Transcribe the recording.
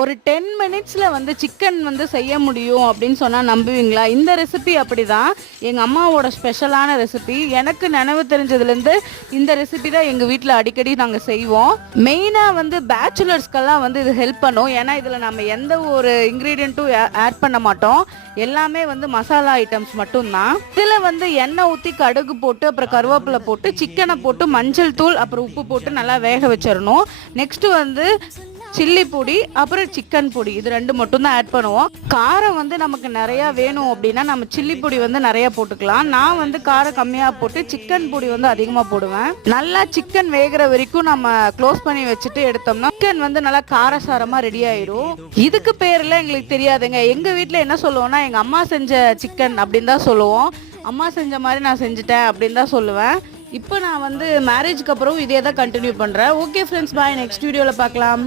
ஒரு 10 மினிட்ஸில் வந்து சிக்கன் வந்து செய்ய முடியும் அப்படின்னு சொன்னால் நம்புவீங்களா? இந்த ரெசிபி அப்படி தான், எங்கள் அம்மாவோட ஸ்பெஷலான ரெசிபி. எனக்கு நினைவு தெரிஞ்சதுலேருந்து இந்த ரெசிபி தான் எங்கள் வீட்டில் அடிக்கடி நாங்கள் செய்வோம். மெயினாக வந்து பேச்சுலர்ஸ்க்கெல்லாம் வந்து இது ஹெல்ப் பண்ணும். ஏன்னா இதில் நம்ம எந்த ஒரு இன்க்ரீடியண்ட்டும் ஆட் பண்ண மாட்டோம். எல்லாமே வந்து மசாலா ஐட்டம்ஸ் மட்டும்தான். இதில் வந்து எண்ணெய் ஊற்றி கடுகு போட்டு அப்புறம் கருவேப்பிலை போட்டு சிக்கனை போட்டு மஞ்சள் தூள் அப்புறம் உப்பு போட்டு நல்லா வேக வச்சிடணும். நெக்ஸ்ட்டு வந்து சில்லி பொடி அப்புறம் சிக்கன் பொடி, இது 2 மட்டும் தான் ஆட் பண்ணுவோம். காரம் வந்து நமக்கு நிறையா வேணும் அப்படின்னா நம்ம சில்லி பொடி வந்து நிறையா போட்டுக்கலாம். நான் வந்து காரம் கம்மியாக போட்டு சிக்கன் பொடி வந்து அதிகமாக போடுவேன். நல்லா சிக்கன் வேகிற வரைக்கும் நம்ம க்ளோஸ் பண்ணி வச்சுட்டு எடுத்தோம்னா சிக்கன் வந்து நல்லா காரசாரமாக ரெடி ஆயிடும். இதுக்கு பேரெல்லாம் எங்களுக்கு தெரியாதுங்க. எங்கள் வீட்டில் என்ன சொல்லுவோம்னா எங்கள் அம்மா செஞ்ச சிக்கன் அப்படின்னு தான் சொல்லுவோம். அம்மா செஞ்ச மாதிரி நான் செஞ்சுட்டேன் அப்படின்னு தான் சொல்லுவேன். இப்போ நான் வந்து மேரேஜ்க்கு அப்புறம் இதே தான் கண்டினியூ பண்ணுறேன். ஓகே ஃப்ரெண்ட்ஸ், பாய். நெக்ஸ்ட் வீடியோவில் பார்க்கலாம்.